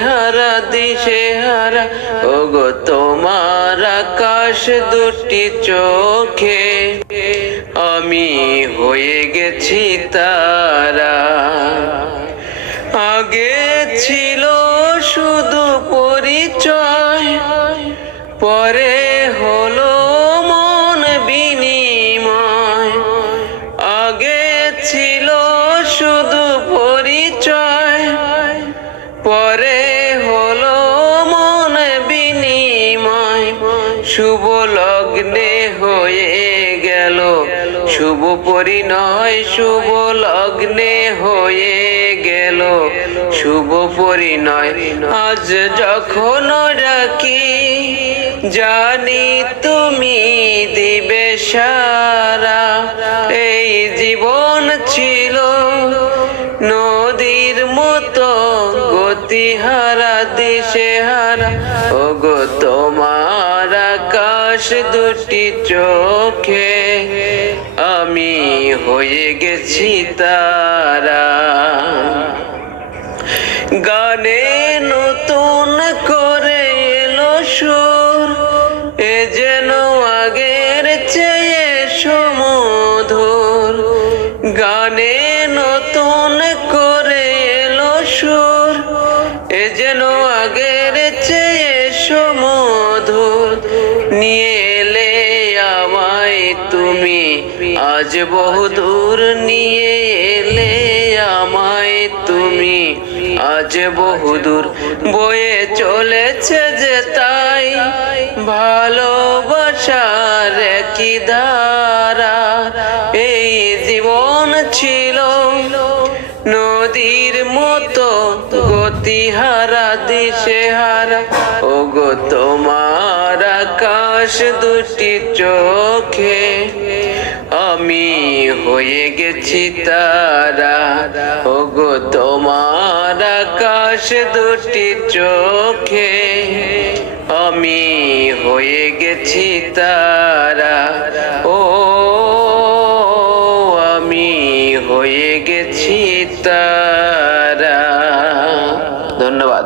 গতিহারা দিশে হারা। ওগো, তোমার আকাশ দুটি চোখে। আমি হয়ে গেছি তারা। আগে ছিল শুধু পরিচয়, পরে হলো পরে হলো মন বিনিময়। শুভ লগ্নে হয়ে গেল। শুভ পরিণয়, শুভ লগ্নে হয়ে গেল। শুভ পরিণয় আজ যখন রাখি, জানি তুমি দিবে সারা। এই জীবন ছিল গতিহারা দিশে হারা। ও গো তোমার আকাশ দুটি চোখে। আমি হয়ে গেছি তারা। গানে নতুন করে এলো সুর। এ যেন আগের চেয়ে সমধুর। গানে নতুন করে যেন আগের চেয়ে সমধুর নিয়ে এলে আমায় তুমি, আজ বহুদূর নিয়ে এলে আমায় তুমি, আজ বহুদূর বয়ে চলেছে যে তাই। ভালোবাসার কি ধারা নদীর মতো গতিহারা দিশে হারা। ও গো তোমার আকাশ দুটি চোখে। আমি হয়ে গেছি তারা। ও গো তোমার আকাশ দুটি চোখে। আমি হয়ে গেছি তারা। ও হয়ে গেছি তারা। ধন্যবাদ।